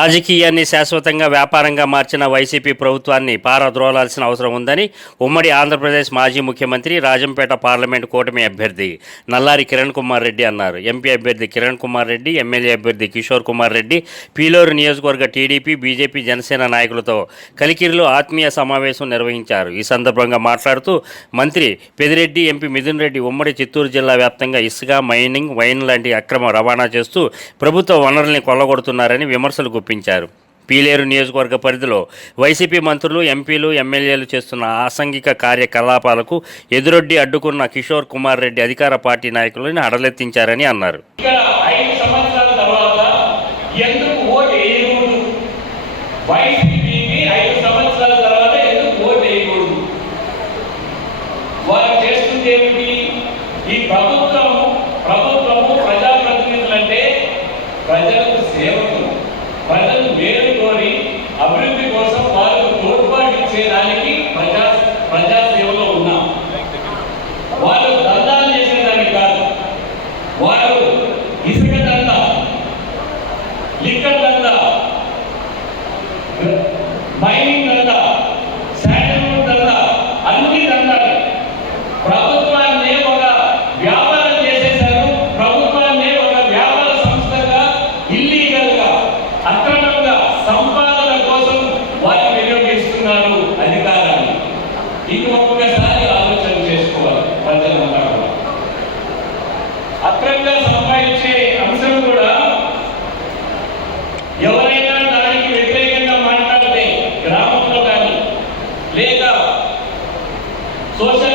రాజకీయాన్ని శాశ్వతంగా వ్యాపారంగా మార్చిన వైసీపీ ప్రభుత్వాన్ని పారద్రోలాల్సిన అవసరం ఉందని ఉమ్మడి ఆంధ్రప్రదేశ్ మాజీ ముఖ్యమంత్రి రాజంపేట పార్లమెంట్ కూటమి అభ్యర్థి నల్లారి కిరణ్ కుమార్ రెడ్డి అన్నారు. ఎంపీ అభ్యర్థి కిరణ్ కుమార్ రెడ్డి ఎమ్మెల్యే అభ్యర్థి కిషోర్ కుమార్ రెడ్డి పీలోరు నియోజకవర్గ టీడీపీ బీజేపీ జనసేన నాయకులతో కలికిరిలో ఆత్మీయ సమావేశం నిర్వహించారు. ఈ సందర్భంగా మాట్లాడుతూ మంత్రి పెదిరెడ్డి ఎంపీ మిథున్ రెడ్డి ఉమ్మడి చిత్తూరు జిల్లా వ్యాప్తంగా ఇసుక మైనింగ్ వైన్ లాంటి అక్రమ రవాణా చేస్తూ ప్రభుత్వ వనరుల్ని కొల్లగొడుతున్నారని విమర్శలు గుప్పించారు పీలేరు నియోజకవర్గ పరిధిలో వైసీపీ మంత్రులు ఎంపీలు ఎమ్మెల్యేలు చేస్తున్న ఆసంగిక కార్యకలాపాలకు ఎదురొడ్డి అడ్డుకున్న కిషోర్ కుమార్ రెడ్డి అధికార పార్టీ నాయకులను అడలెత్తించారని అన్నారు. ఇక్కడ ఐదు సంవత్సరాల తర్వాత ప్రజలు ప్రజాసేవలో ఉన్నాం. వారు దందాలు చేసేదానికి కాదు. వారు ఇసుక దంద లిక్కర్ దంద మైనింగ్ దంద ఇది ఒక్కసారి ఆలోచన చేసుకోవాలి ప్రజలంతా కూడా. అక్రమంగా సంపాదించే అంశం కూడా ఎవరైనా దానికి వ్యతిరేకంగా మాట్లాడితే గ్రామంలో కానీ లేదా సోషల్